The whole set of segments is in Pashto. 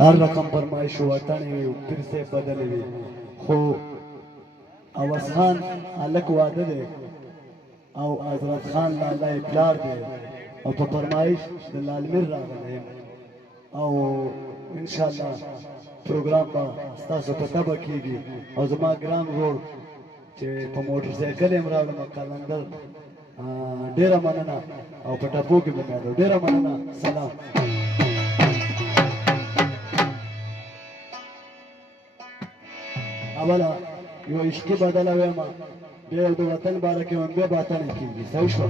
हर रकम फरमाइश वतनी फिर से बदल हुई खो अवस खान अलग वादे दे او حضرت خان لالا پلار دی او په فرمایش د لالمیر راغلی او ان شاء الله پروګرام به ستاسو په تبه کیږي او زما ګران ورور چې په موټر سایکل یې راوړم کلندر ډیره مننه او په ټاپو کې مې ډیره مننه سلام اوله یو عشقي بدله وایم بیا د وطن باره کې هم بیا باطن کېږي صحیح شو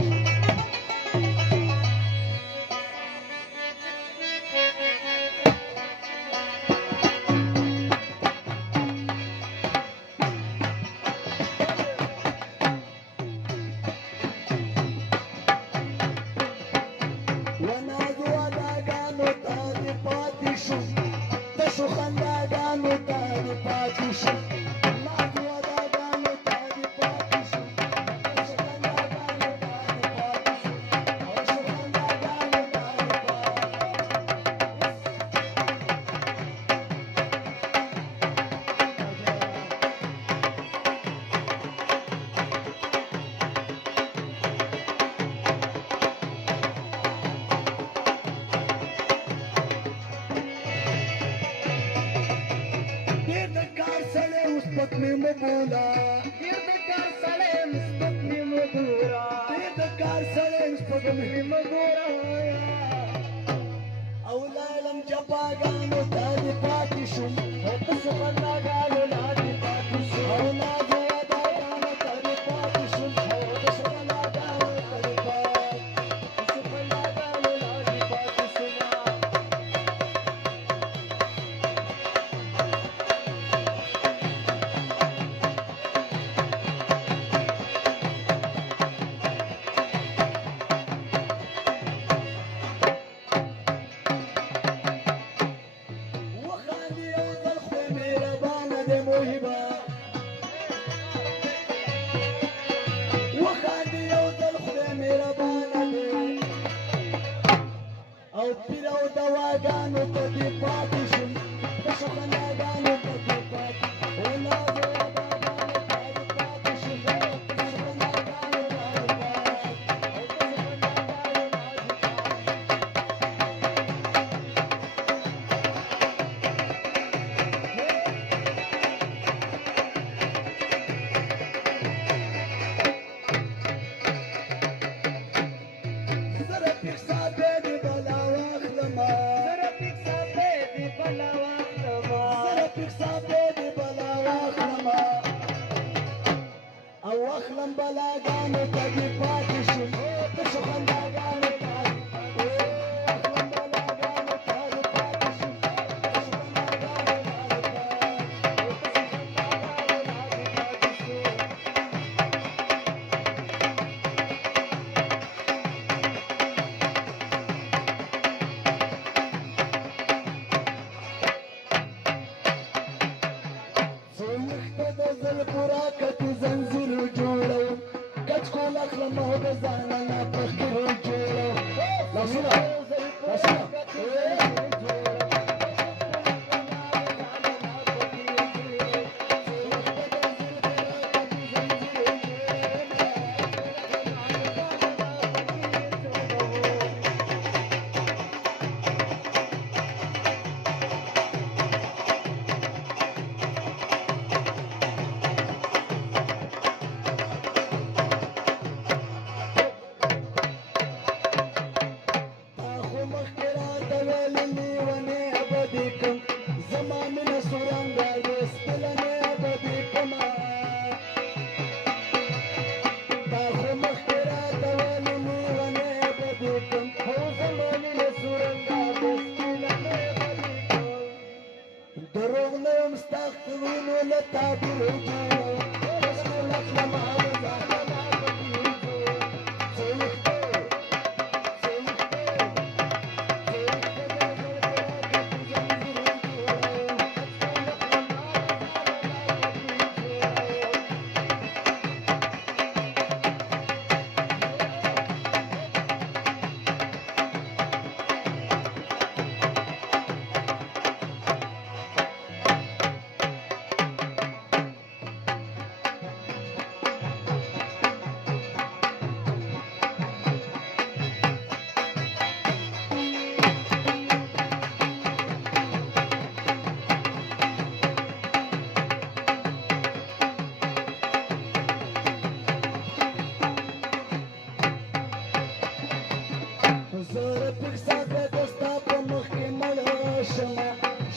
شما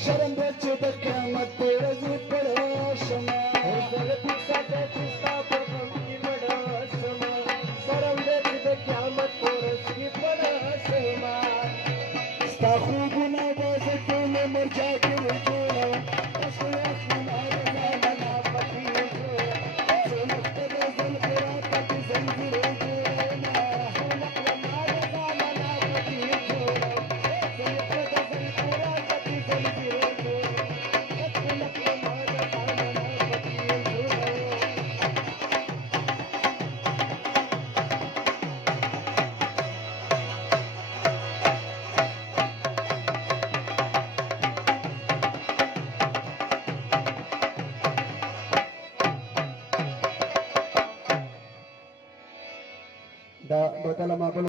شرم دې چې د قیامت په ورځ پړه شما زړه دې ساته چې ستا په غم کې مړه شمه شرم دې چې د قیامت په ورځ کې پړه شمه ستا خوبونه به زه ټول عمر جاګر جوړوم اصل اخلنا رضا پکېږو سنت د زلفې راته کې زنځیر جوړوم دا بدله ما بل